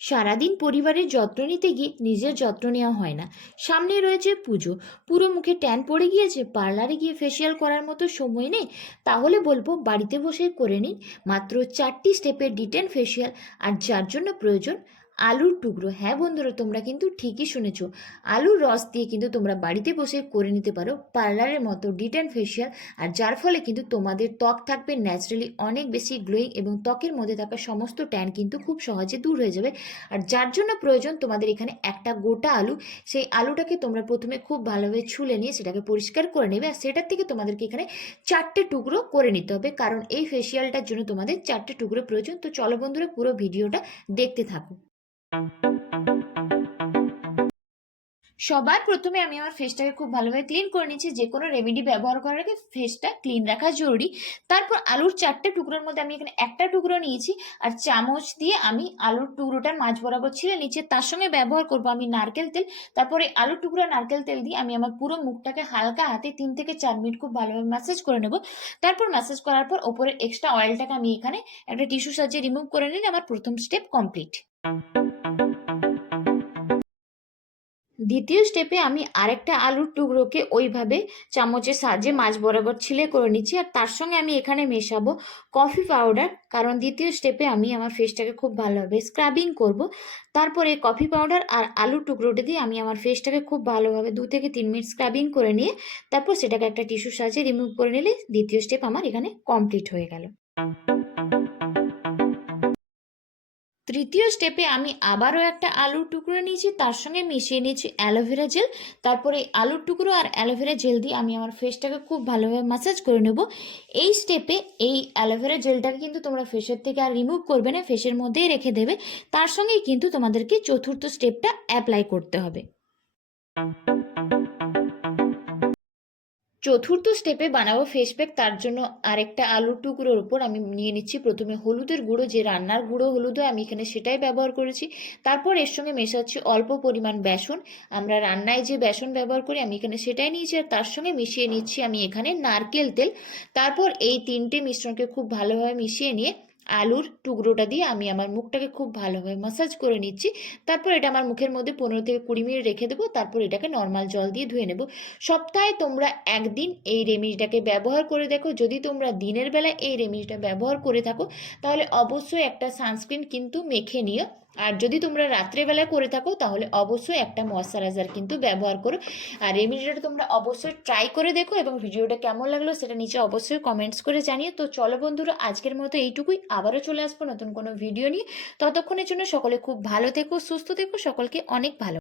সারাদিন পরিবারের যত্ন নিতে গিয়ে নিজের যত্ন নেওয়া হয় না। সামনে রয়েছে পুজো, পুরো মুখে ট্যান পড়ে গিয়েছে, পার্লারে গিয়ে ফেসিয়াল করার মতো সময় নেই, তাহলে বলবো বাড়িতে বসে করে নিন মাত্র 4টি স্টেপের ডিটেন ফেসিয়াল। আর যার জন্য প্রয়োজন আলুর টুকরো। হ্যাঁ বন্ধুরা, তোমরা কিন্তু ঠিকই শুনেছ, আলুর রস দিয়ে কিন্তু তোমরা বাড়িতে বসে করে নিতে পারো পার্লারের মতো ডিটেন ফেসিয়াল। আর যার ফলে কিন্তু তোমাদের ত্বক থাকবে ন্যাচারালি অনেক বেশি গ্লোয়িং, এবং ত্বকের মধ্যে থাকা সমস্ত ট্যান কিন্তু খুব সহজে দূর হয়ে যাবে। আর যার জন্য প্রয়োজন তোমাদের এখানে একটা গোটা আলু। সেই আলুটাকে তোমরা প্রথমে খুব ভালোভাবে ছুলে নিয়ে সেটাকে পরিষ্কার করে নেবে, আর সেটার থেকে তোমাদেরকে এখানে 4টে টুকরো করে নিতে হবে, কারণ এই ফেসিয়ালটার জন্য তোমাদের 4টে টুকরো প্রয়োজন। তো চলো বন্ধুরা, পুরো ভিডিওটা দেখতে থাকো। সবার প্রথমে আমি আমার ফেসটাকে খুব ভালোভাবে ক্লিন করে নিচ্ছি। যে কোনো রেমেডি ব্যবহার করার আগে ফেসটা ক্লিন রাখা জরুরি। তারপর আলুর 4টে টুকরোর মধ্যে আমি এখানে একটা টুকরো নিয়েছি, আর চামচ দিয়ে আমি আলুর টুকরোটার মাঝ বরাবর ছিলে নিচে। তার সঙ্গে ব্যবহার করব আমি নারকেল তেল। তারপরে আলুর টুকরো নারকেল তেল দিয়ে আমি আমার পুরো মুখটাকে হালকা হাতে 3 থেকে 4 মিনিট খুব ভালোভাবে ম্যাসাজ করে নেব। তারপর ম্যাসাজ করার পর ওপরের এক্সট্রা অয়েলটাকে আমি এখানে একটা টিস্যু সাহায্যে রিমুভ করে নিলে আমার প্রথম স্টেপ কমপ্লিট। দ্বিতীয় স্টেপে আমি আরেকটা আলুর টুকরোকে ওইভাবে চামচের সাহায্যে মাঝ বরাবর ছিলে করে নিচ্ছি, আর তার সঙ্গে আমি এখানে মেশাবো কফি পাউডার, কারণ দ্বিতীয় স্টেপে আমি আমার ফেসটাকে খুব ভালোভাবে স্ক্রাবিং করব। তারপরে কফি পাউডার আর আলুর টুকরোটা দিয়ে আমি আমার ফেসটাকে খুব ভালোভাবে 2 থেকে 3 মিনিট স্ক্রাবিং করে নিয়ে তারপর সেটাকে একটা টিস্যুর সাহায্যে রিমুভ করে নিলে দ্বিতীয় স্টেপ আমার এখানে কমপ্লিট হয়ে গেল। তৃতীয় স্টেপে আমি আবারও একটা আলুর টুকরো নিয়েছি, তার সঙ্গে মিশিয়ে নিয়েছি অ্যালোভেরা জেল। তারপরে আলুর টুকরো আর অ্যালোভেরা জেল দিয়ে আমি আমার ফেসটাকে খুব ভালোভাবে ম্যাসাজ করে নেব। এই স্টেপে এই অ্যালোভেরা জেলটাকে কিন্তু তোমরা ফেসের থেকে আর রিমুভ করবে না, ফেসের মধ্যেই রেখে দেবে। তার সঙ্গেই কিন্তু তোমাদেরকে চতুর্থ স্টেপটা অ্যাপ্লাই করতে হবে। চতুর্থ স্টেপে বানাবো ফেস প্যাক। তার জন্য আরেকটা আলুর টুকরোর উপর আমি নিয়ে নিচ্ছি প্রথমে হলুদের গুঁড়ো, যে রান্নার গুঁড়ো হলুদ হয় আমি এখানে সেটাই ব্যবহার করেছি। তারপর এর সঙ্গে মেশাচ্ছি অল্প পরিমাণ বেসন, আমরা রান্নায় যে বেসন ব্যবহার করি আমি এখানে সেটাই নিয়েছি। আর তার সঙ্গে মিশিয়ে নিচ্ছি আমি এখানে নারকেল তেল। তারপর এই 3টে মিশ্রণকে খুব ভালোভাবে মিশিয়ে নিয়ে আলুর টুকরোটা দিয়ে আমি আমার মুখটাকে খুব ভালোভাবে ম্যাসাজ করে নিচ্ছি। তারপর এটা আমার মুখের মধ্যে 15 থেকে 20 মিনিট রেখে দেবো। তারপর এটাকে নর্মাল জল দিয়ে ধুয়ে নেব। সপ্তাহে তোমরা একদিন এই রেমেডিটাকে ব্যবহার করে দেখো। যদি তোমরা দিনের বেলায় এই রেমেডিটা ব্যবহার করে থাকো তাহলে অবশ্যই একটা সানস্ক্রিন কিন্তু মেখে নিও। আর যদি তোমরা রাত্রেবেলায় করে থাকো তাহলে অবশ্যই একটা ময়শ্চারাইজার কিন্তু ব্যবহার করো। আর রেমেডিটা তোমরা অবশ্যই ট্রাই করে দেখো, এবং ভিডিওটা কেমন লাগলো সেটা নিচে অবশ্যই কমেন্টস করে জানিও। তো চলো বন্ধুরা, আজকের মতো এইটুকুই। আবারও চলে আসবো নতুন কোনো ভিডিও নিয়ে। ততক্ষণের জন্য সকলে খুব ভালো থেকো, সুস্থ থেকো, সকলকে অনেক ভালো।